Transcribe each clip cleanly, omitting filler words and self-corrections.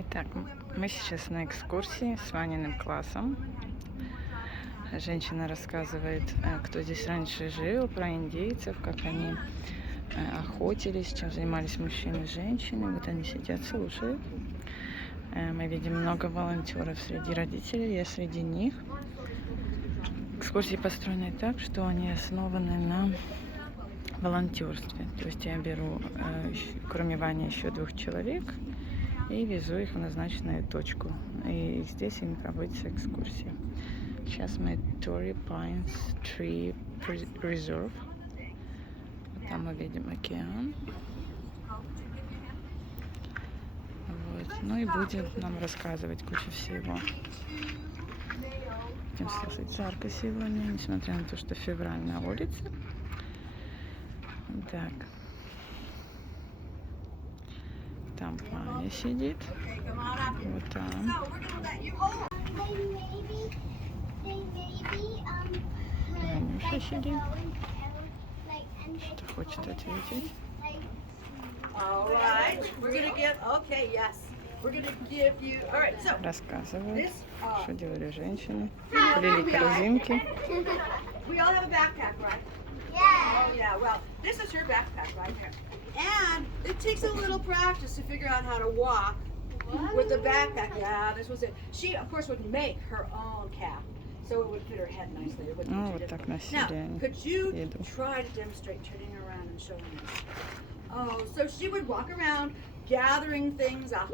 Итак, мы сейчас на экскурсии с Ваниным классом. Женщина рассказывает, кто здесь раньше жил, про индейцев, как они охотились, чем занимались мужчины и женщины. Вот они сидят, слушают. Мы видим много волонтеров среди родителей, я среди них. Экскурсии построены так, что они основаны на волонтерстве. То есть я беру, кроме Вани, еще 2 человек и везу их в назначенную точку. И здесь им проводится экскурсия. Сейчас мы Torey Pines Tree Reserve. Вот там мы видим океан. Вот. Ну и будет нам рассказывать кучу всего. Будем слушать, жарко сегодня, несмотря на то, что февраль на улице. Так. Там Ваня сидит. Вот там. Ванюша сидит. Что хочет ответить. Рассказывают, что делали женщины. Плели корзинки. Oh yeah, well, this is her backpack right here. And it takes a little practice to figure out how to walk with the backpack. Yeah, this was it. She, of course, would make her own cap, so it would fit her head nicely. It wouldn't be too difficult. Now, could you try to demonstrate turning around and showing us? Oh, so she would walk around, gathering things up,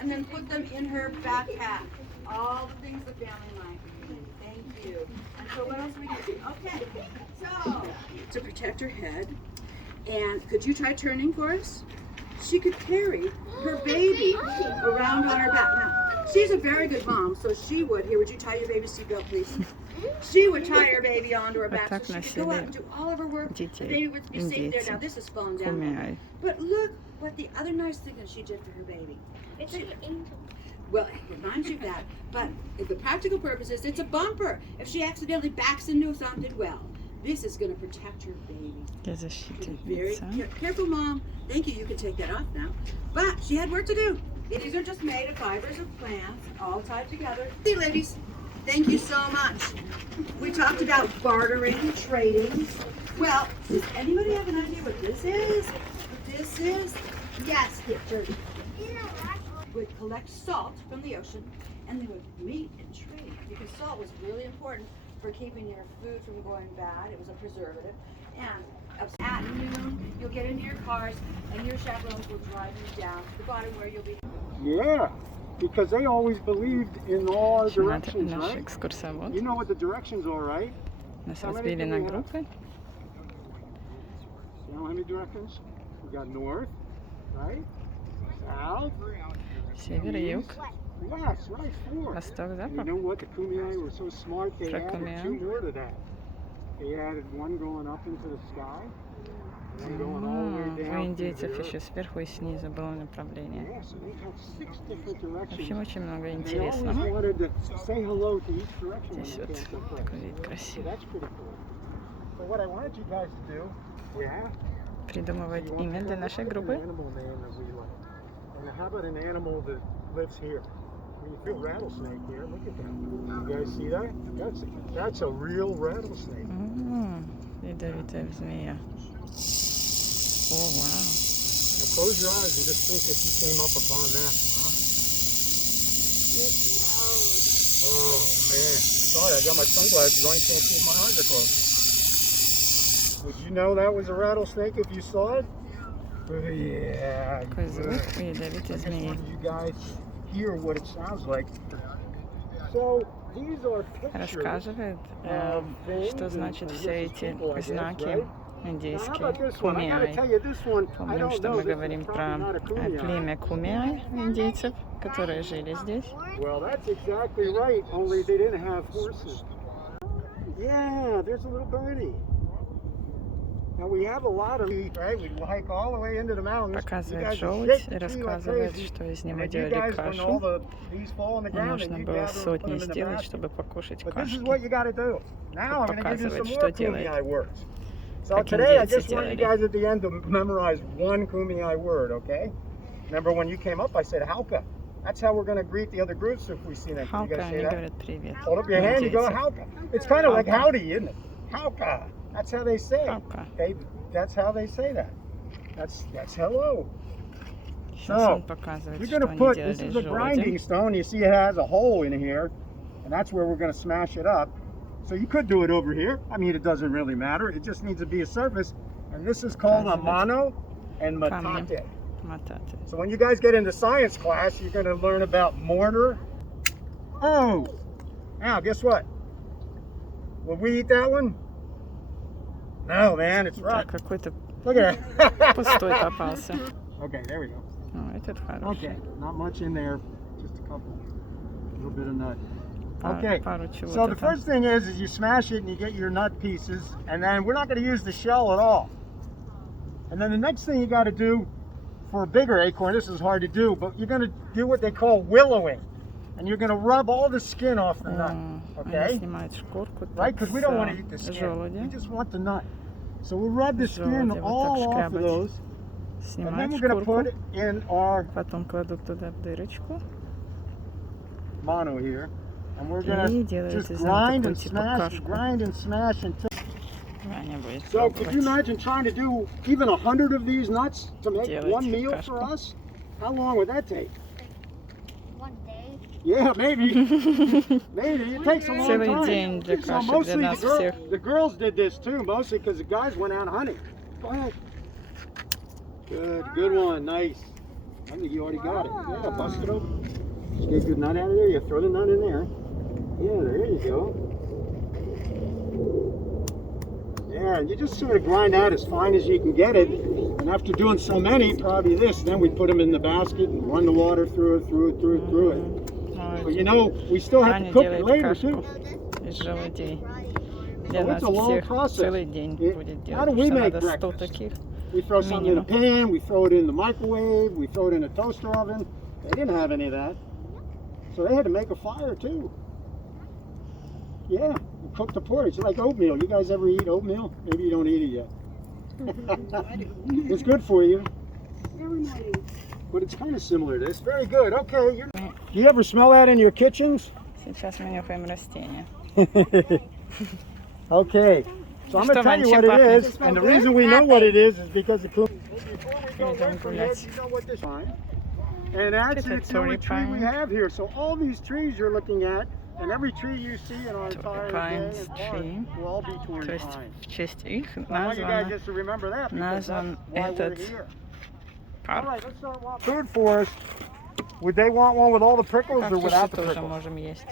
and then put them in her backpack. All the things the family liked. Thank you. So what else are we going to do? Okay, so to protect her head, and could you try turning for us? She could carry her baby around on her back. Now, she's a very good mom, so she would, here, would you tie your baby's seatbelt, please? She would tie her baby onto her back so she could go out and do all of her work. The baby would be safe there. Now, this is falling down. But look what the other nice thing that she did for her baby. It's an angel. Well, it reminds you of that, but if the practical purpose is, it's a bumper. If she accidentally backs into something, well, this is going to protect her baby. Very careful, Mom. Thank you. You can take that off now. But she had work to do. These are just made of fibers of plants, all tied together. See, ladies, thank you so much. We talked about bartering, trading. Well, does anybody have an idea what this is? This is? Yes, here, Torey. Would collect salt from the ocean, and they would meet and trade because salt was really important for keeping your food from going bad. It was a preservative. And at noon, you'll get into your cars, and your chaperones will drive you down to the bottom where you'll be. Yeah, because they always believed in all our directions, right? You know what the directions are, right? Нас разбили на группы. You know how many directions? We got north, right? South. Север, юг, Yes, right, 4. восток, запад. You know what? The Kumeyaay were so smart, they added 2 more to that. They added one going up into the sky, and then going all the way down. У индейцев еще сверху и снизу было направление. Yeah, so they have 6 different В общем, directions. очень много They always интересного. wanted to say hello to each direction when Здесь they вот came to play. такой вид So красивый. that's pretty cool. So what I wanted you guys to do, yeah, Придумывать имя для нашей группы. animal name that we like. And how about an animal that lives here? I mean, you feel rattlesnake here. Look at that. You guys see that? That's a real rattlesnake. Ядовитая змея. О, вау. Now close your eyes and just think if you came up upon that. Huh? Oh man. Sorry, I got my sunglasses on. You can't see if my eyes are closed. Would you know that was a rattlesnake if you saw it? Yeah. Какой звук у ядовитой I just змеи. wanted you guys to hear what it sounds like. So these are pictures Рассказывает, of things что значит and все this is эти people, I guess, знаки right? Now, how индейские. about this one? I gotta tell Кумиай. you, this one, I Помним, don't что know. мы This is говорим probably про not a Kumeyaay. племя Кумиай индейцев, которые жили здесь. Well, that's exactly right, only they didn't have horses. Yeah, there's a little birdie. Now we have a lot of these, right? We hike all the way into the mountains. Показывает желудь и рассказывает, что из него делали кашу. И нужно было сотни сделать, чтобы покушать кашки. Показывает, что делает. So today I just want you guys at the end to memorize one Kumeyaay word, okay? Remember when you came up, I said hauka. That's how we're going to greet the other groups if we see them. Can you Халка, guys say они that? говорят привет. Hold up your hand, you go hauka. It's kind of like Hauka. howdy, isn't it? Hauka. That's how they say it. Hauka. That's how they say that. That's hello. Сейчас So, он показывает, you're что going to они put, делали this is с a grinding желудем. stone. You see it has a hole in here, and that's where we're going to smash it up. So you could do it over here. I mean, it doesn't really matter. It just needs to be a surface. And this is called a mano and matate. Мататы. So when you guys get into science class, you're going to learn about mortar. Oh, now guess what? Will we eat that one? No, man, it's Так, right. какой-то Look at it. пустой попался. Okay, there we go. О, этот хороший. Okay, not much in there, just a couple, a little bit of nut. Пару- Okay, пару so чего-то the там. first thing is you smash it and you get your nut pieces, and then we're not going to use the shell at all. And then the next thing you got to do for a bigger acorn, this is hard to do, but you're going to do what they call willowing. And you're going to rub all the skin off the nut, Они okay? снимают шкурку Right? так Because we с don't want to eat the skin. We желуди. just want the nut. So we'll rub the skin Желуди вот all так off of шкрябать. those. And then Снимают we're going to put шкурку, it in our потом кладут туда в дырочку mono here. And we're going и to делают just из grind него and такую типа smash, кашку. grind and smash until... Ваня будет So could you пробовать. imagine trying to do even 100 of these nuts to make Делать one meal кашку. for us? How long would that take? One day. Yeah, maybe. Maybe. It takes a long Целый time. день для So каши для mostly нас the, всех. the girls did this too, mostly because the guys went out hunting. Go ahead. Good one. Nice. I think you already got it. Yeah, bust it open. Just get a good nut out of there. You throw the nut in there. Yeah, there you go. Yeah, and you just sort of grind out as fine as you can get it. And after doing so many, probably this, then we put them in the basket and run the water through it. But you know, we still have to Ваня cook it делает later кашку too. из желудей. Для So нас it's a long всех process. целый день Yeah. будет How do делать, we потому make что надо 100 breakfast? таких. We throw something in a Minimum. pan, we throw it in the microwave, we throw it in a toaster oven. They didn't have any of that. So they had to make a fire too. Yeah, and cook the porridge like oatmeal. You guys ever eat oatmeal? Maybe you don't eat it yet. It's good for you. But it's kind of similar to this. Very good. Okay. Do you ever smell that in your kitchens? Сейчас мы нюхаем растения. Okay. So I'm going to tell you what it is. And the reason we know what it is because the before we go Идем right from гулять. this, you know what this is. And actually, it's the only Torey tree we pine. have here. So all these trees you're looking at, and every tree you see in our entire pine day and tree. park will all be Torey То есть pine. в честь их I want you guys назван just to remember that because that's назван why we're этот here. All парк. right, let's start walking. Food for us. Would they want one with all the prickles or Кактусы without the тоже prickles? можем есть.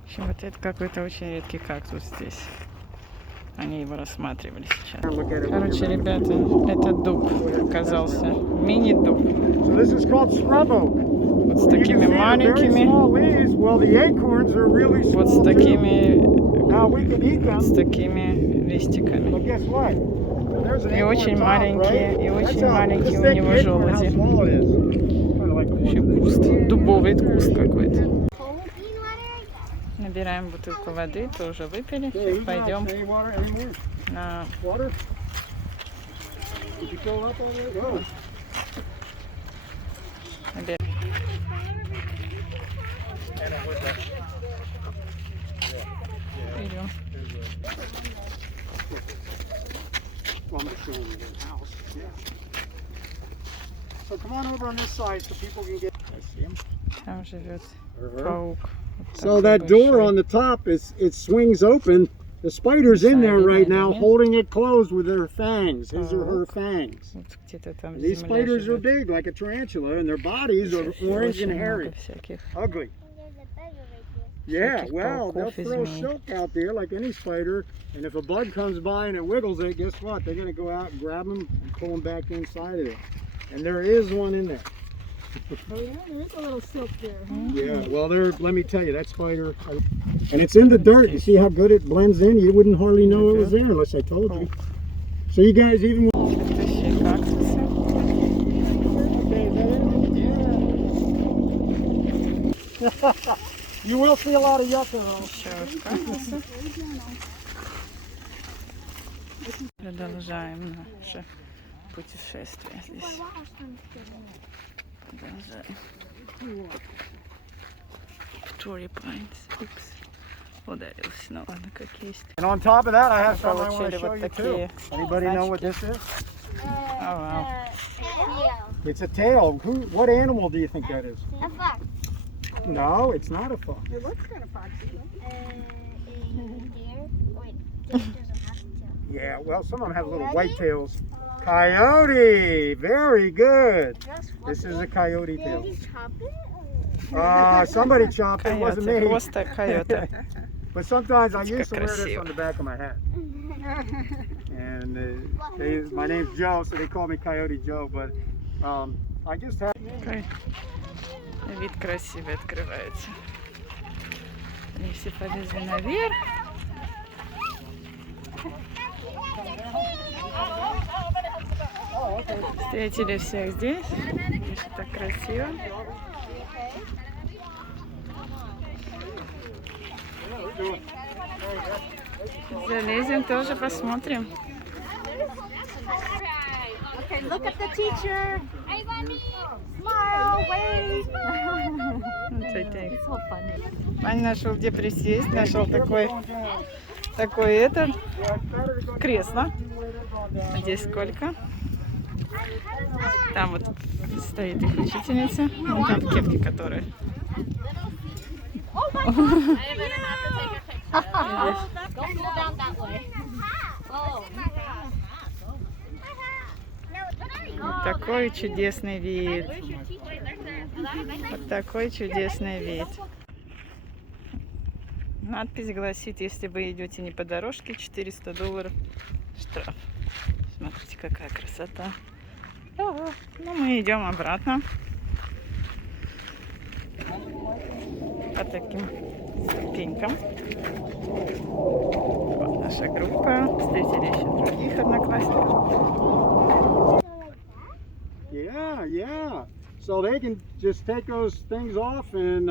В общем, вот это какой-то очень редкий кактус здесь. Они его рассматривали сейчас. Look at it. Короче, ребята, это дуб оказался. Мини-дуб. So this is called scrub oak. Вот с You can такими see the very маленькими, small leaves. Well, the acorns are really вот с small too. такими, Now we can eat them. с такими листиками. But guess what? There's an И acorn очень top, маленькие, right? и That's очень how- маленькие just у think него acorn, how желуди. small it is. Kinda like a Вообще one. куст, дубовый куст какой-то. Cold water? Набираем бутылку воды, тоже выпили. Yeah, you Сейчас пойдем Any water, any more? на... Water? Did you fill up already? No. Идем. Well, I'm just showing you the house. Yeah. So come on over on this side so people can get. I see him. Там живет паук. Вот So такой that door большой. on the top it swings open. The spider's in there right now, holding it closed with her fangs, his or her fangs. Вот где-то там These земля spiders are живет. big, like a tarantula, and their bodies are Еще orange очень and hairy, много всяких. ugly. There's a bug over Yeah, Всяких well, they'll пауков и throw змей. silk out there like any spider, and if a bug comes by and it wiggles it, guess what? They're going to go out and grab them and pull them back inside of it. And there is one in there. Oh yeah, there is a little silk there. Yeah, well, let me tell you, that spider, and it's in the dirt. You see how good it blends in? You wouldn't hardly know it was there unless I told you. So you guys even... Цветущие кактусы. You will see a lot of yucca though. Еще вот кактусы. Продолжаем наше путешествия здесь. Torey Pines. Упс. Ударился. Ну ладно, как есть. And on top of that, I have something I want to Получили show вот you too. такие Anybody know what значки. this is? Oh, wow. It's a tail. What animal do you think that is? A fox. No, it's not a fox. It looks kind of foxy. A deer. Wait, deer doesn't have to. Yeah, well, some of them have little white tails. Coyote! Very good. This is a coyote tail. Did you chop it? Somebody chopped it. It wasn't Койоте. me. Хвост койота. But sometimes I used to wear this красиво. on the back of my hat. And my name's Joe, so they call me Coyote Joe. But I just have. Такой вид красивый открывается. Они все полезли наверх. Встретили всех здесь. Видишь, так красиво. Залезем тоже, посмотрим. Okay, look at the teacher. Smile, wave. It's So funny. Ваня нашел, где присесть, нашел такое кресло. Здесь сколько? Там вот стоит их учительница. Вон там кепки, которые. Вот такой чудесный вид. Вот такой чудесный вид. Надпись гласит, если вы идете не по дорожке, $400 штраф. Смотрите, какая красота. Ага. Ну, мы идем обратно. По таким ступенькам. Вот наша группа. Встретили еще других одноклассников. Yeah. So they can just take those things off and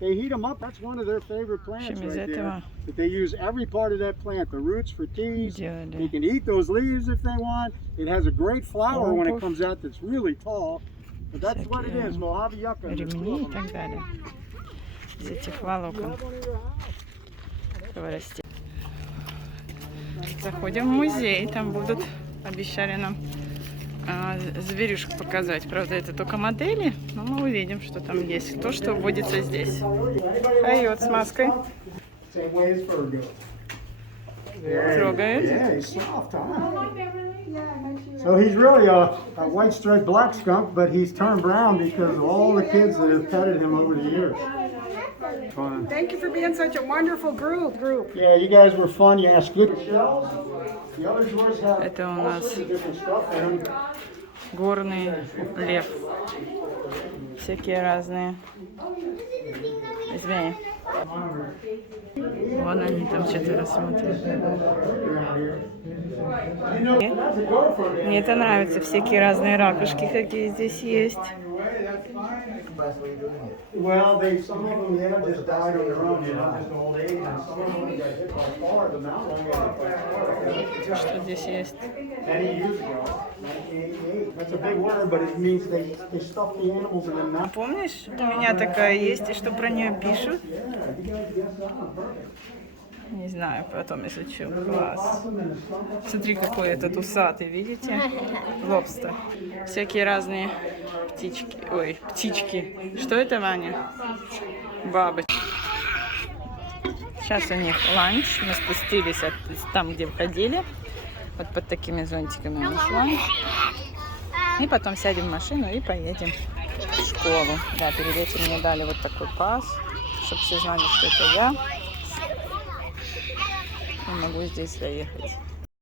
they heat them up. That's one of their favorite plants Чем из right there. этого That they use every part of that plant, the roots for teas. They делали can eat those leaves if they want. It has a great flower when it Обувь. comes out that's really tall. But that's what it is, Mojave yucca. ремни и так далее. Из этих волокон растет. Заходим в музей, там будут, обещали нам зверюшек показать. Правда, это только модели, но мы увидим, что там есть. То, что водится здесь. Койот с маской. Same way as fur goes. Трогает. Yeah, he's soft, huh? So he's really a white striped black skunk, but he's turned brown because of all the kids that have petted him over the years. Fun. Thank you for being such a wonderful group. Yeah, you guys were fun. You asked good shells. The other drawers have Это у all нас sorts of different stuff in them. горный лев. Всякие разные змеи. Вон они там что-то смотрят. Мне это нравится. Всякие разные ракушки, какие здесь есть. Well, some of them, just died on their own, just old age, and some of them got hit by fire, but not one got hit by fire. Что здесь есть? Many years ago, 1988. That's a big word, but it means they stuff the animals in them. Помнишь, у меня такая есть, и что про нее пишут? Не знаю, потом изучу. Класс. Смотри, какой этот усатый, видите? Лобстер. Всякие разные птички. Ой, птички. Что это, Ваня? Бабочки. Сейчас у них ланч. Мы спустились там, где входили. Вот под такими зонтиками у нас ланч. И потом сядем в машину и поедем в школу. Да, перед этим мне дали вот такой пас, чтобы все знали, что это я. И могу здесь заехать.